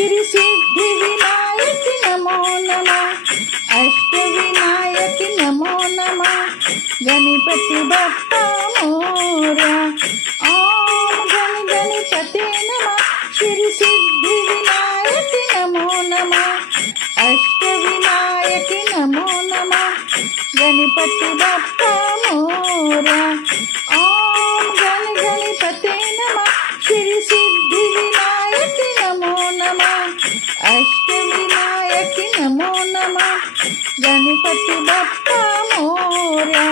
श्री सिद्धि विनायक नमो नमः। अष्ट विनायक नमो नमः। गणपति बप्पा मोरया। ओम गण गणपते नमः। श्री सिद्धि विनायक नमो नमः। अष्ट विनायक नमो नमः। गणपति बप्पा मोरया। ओम गण गणपते नमः। श्री सिद्धि विनायक नमो नमः। अष्ट विनायक नमो नमः। गणपति बप्पा मोरया।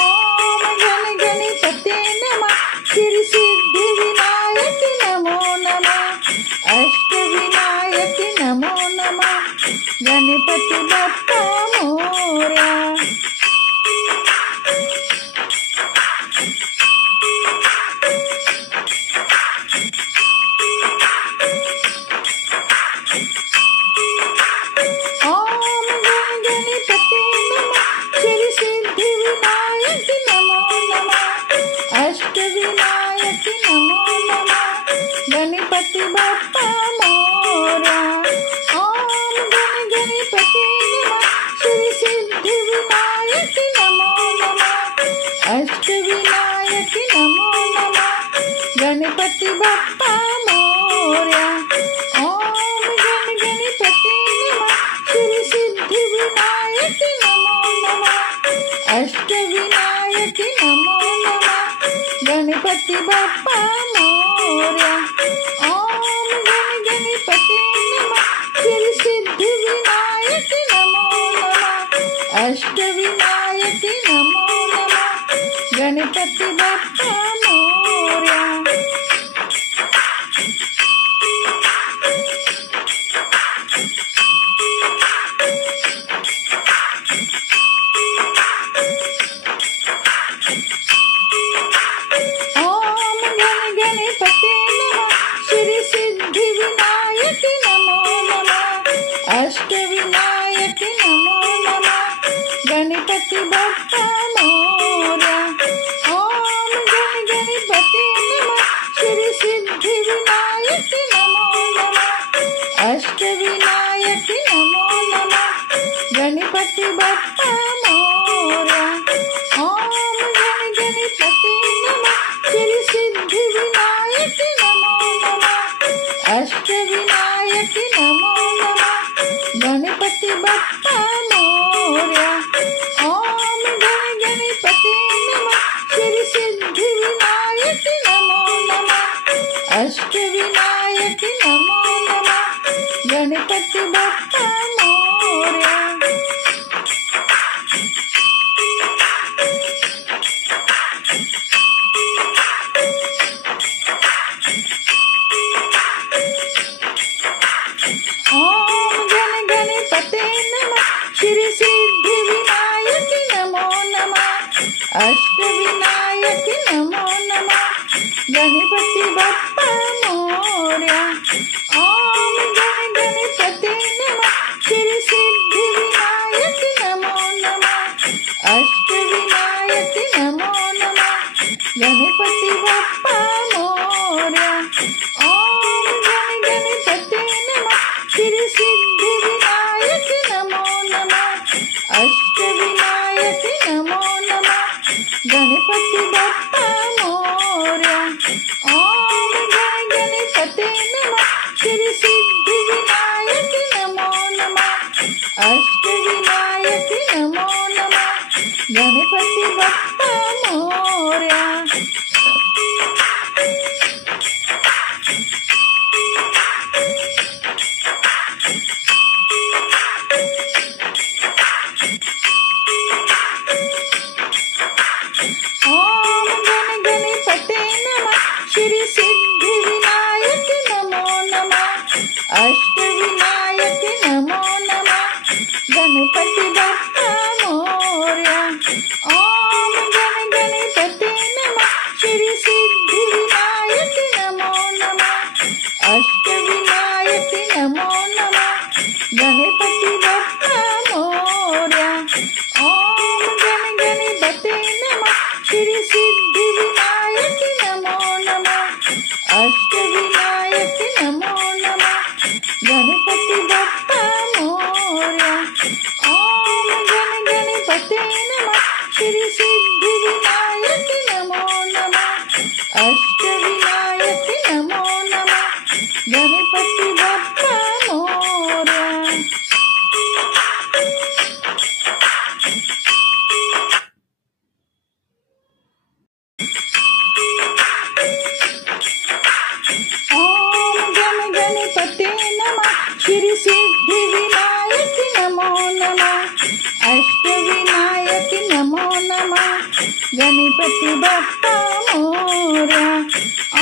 ओम गण गणपते नमः। श्री सिद्धि विनायक नमो नमः। अष्ट विनायक नमो नमः। गणपति बप्पा मोरया। गणपति बप्पा मोरया। ओम गण गणपते नमः। श्री सिद्धि विनायक नमो नमः। अष्ट विनायक नमो नमः। गणपति बप्पा मोरया। ओम गण गणपते नमः। श्री सिद्धि विनायक नमो नमः। अष्ट विनायक नमो नमः। गणपति बप्पा मोरया। ओम गण गणपते नमः। श्री सिद्धि विनायक नमो नमः। अष्ट विनायक नमो नमः। गणपति बप्पा मोरया। ओम गण गणपते नमः। श्री सिद्धि विनायक नमो नमः। अष्ट विनायक नमो नमः। गणपति बप्पा मोरया। ओम गण गणपते नमः। श्री सिद्धि विनायक नमो नमः। अष्ट विनायक नमो नमः। गणपति बप्पा मोरया। ओम गण गणपते नमः। श्री सिद्धि विनायक नमो नमः। अष्ट विनायक नमो नमः। गणपति बप्पा मोरया। ओम गण गणपते नमः। श्री सिद्धि विनायक नमो नमः। अष्ट विनायक नमो नमः। गणपति बप्पा मोरया। ओम गण गणपते नमः। श्री सिद्धि विनायक नमो नमः। अष्ट विनायक नमो नमः। गणपति बप्पा मोरया। ओम गण गणपते नमः। श्री सिद्धि विनायक नमो नमः। अष्ट विनायक नमो नमः। गणपति बप्पा मोरया। ओम गण गणपते नमः। श्री सिद्धि विनायक नमो नमः। अष्ट विनायक नमो नमः। गणपति बप्पा मोरया। ओम गण गणपते नमः। श्री सिद्धि विनायक नमो नमः। अष्ट विनायक नमो नमः। गणपति बप्पा मोरया। ओम गण गणपते नमः। श्री सिद्धि विनायक नमो नमः। अष्ट विनायक नमो नमः। गणपति बप्पा मोरया। ओम गण गणपते नमः। श्री सिद्धि विनायक नमो नमः। अष्ट विनायक नमो नमः। गणपति बप्पा मोरया। ओम गण गणपते नमः। श्री सिद्धि विनायक नमो नमः। सिद्धि विनायक नमो नमः। अष्ट विनायक नमो नमः। गणपति बप्पा मोरया। ओम गण गणपते नमः। श्री सिद्धि विनायक नमो नमः। अष्ट विनायक नमो नमः। गणपति बप्पा मोरया।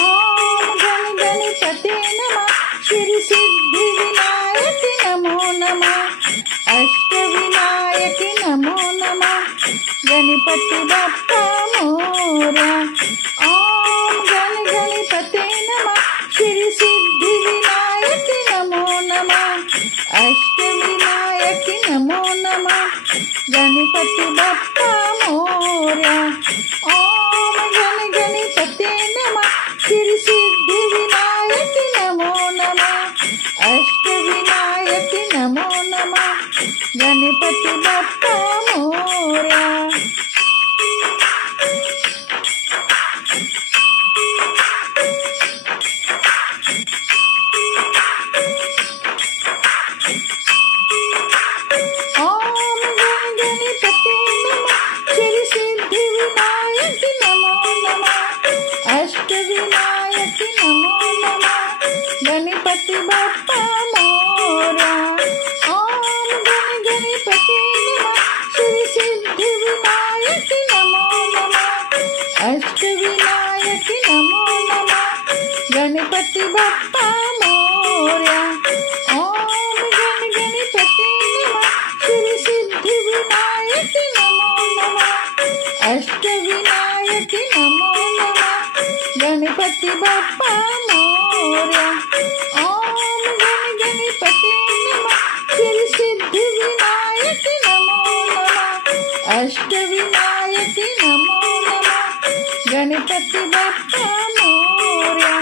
ओम गण गणपते नमः। श्री सिद्धि विनायक नमो नमः। अष्ट विनायक नमो नमः। गणपति बप्पा मोरया। ओम गण गणपते नमः। श्री सिद्धि विनायक नमो नमः। अष्ट विनायक नमो नमः। गणपति बप्पा मोरया। ओम गण गणपते नमः। श्री सिद्धि विनायक नमो नमः। अष्ट विनायक नमो नमः। गणपति बप्पा मोरया। ओम गण गणपते नमः। श्री सिद्धि विनायक नमो नमः। अष्ट विनायक नमो नमः। गणपति बप्पा मोरया। ओम गण गणपते नमः। श्री सिद्धि विनायक नमो नमः। अष्ट विनायक नमो नमः। गणपति बप्पा मोरया। ओम गण गणपते नमः। श्री सिद्धि विनायक नमो नमः। अष्ट विनायक नमो नमः। गणपति बप्पा मोरया। ओम गण गणपते नमः। श्री सिद्धि विनायक नमो नमः। अष्ट विनायक नमो नमः। गणपति बप्पा मोरया।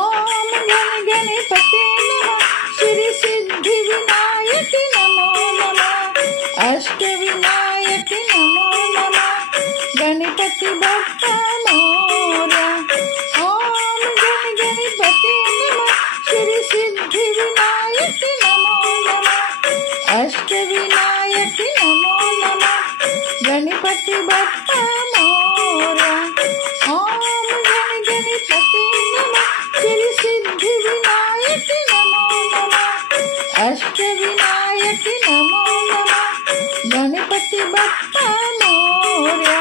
ओम गण गणपते नमः। श्री सिद्धि विनायक नमो नमः। अष्ट विनायक नमो नमः। गणपति बप्पा मोरया। ओम गण गणपते नमः। श्री सिद्धि विनायक नमो नमः। अष्ट विनायक नमो नमः। गणपति बप्पा मोरया। ओम गण गणपते नमः। श्री सिद्धि विनायक नमो नमः। अष्ट विनायक नमो नमः। गणपति बप्पा मोरया।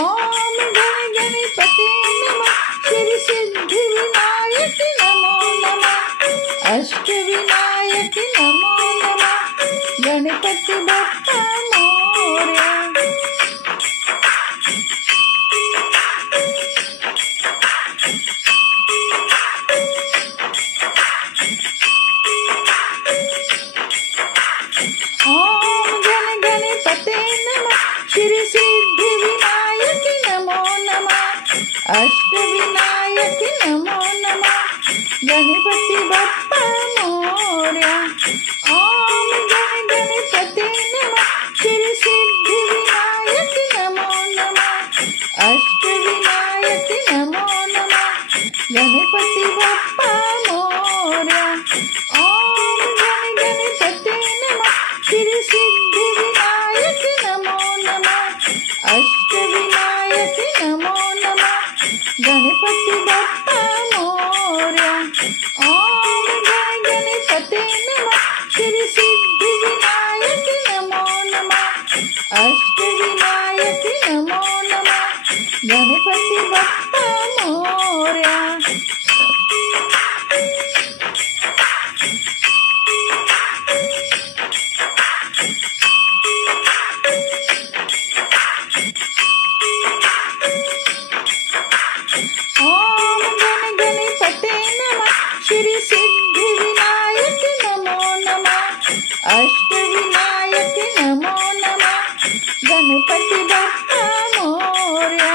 ओम गण गणपते नमः। श्री सिद्धि विनायक नमो नमः। अष्ट विनायक नमो नमः। गणपति बप्पा मोरया। ओम गण गणपते नमः। श्री सिद्धि विनायक नमो नमः। अष्ट विनायक नमो नमः। गणपति बप्पा मोरया। ओम गण गणपते नमः। श्री सिद्धि विनायक नमो नमः। अष्ट विनायक नमो नमः। गणपति बप्पा मोरया। ओम गण गणपते नमः। श्री सिद्धि विनायक नमो नमः। अष्ट विनायक नमो नमः। गणपति बप्पा मोरया। ओम गण गणपते नमः। श्री सिद्धि विनायक नमो नमः। अष्ट विनायक नमो नमः। गणपति बप्पा मोरया। ओम गण गणपते नमः। श्री सिद्धि विनायक नमो नमः। अष्ट विनायक नमो नमः। गणपति बप्पा मोरया।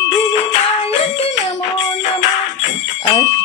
सिद्धि विनायक नमो नमः।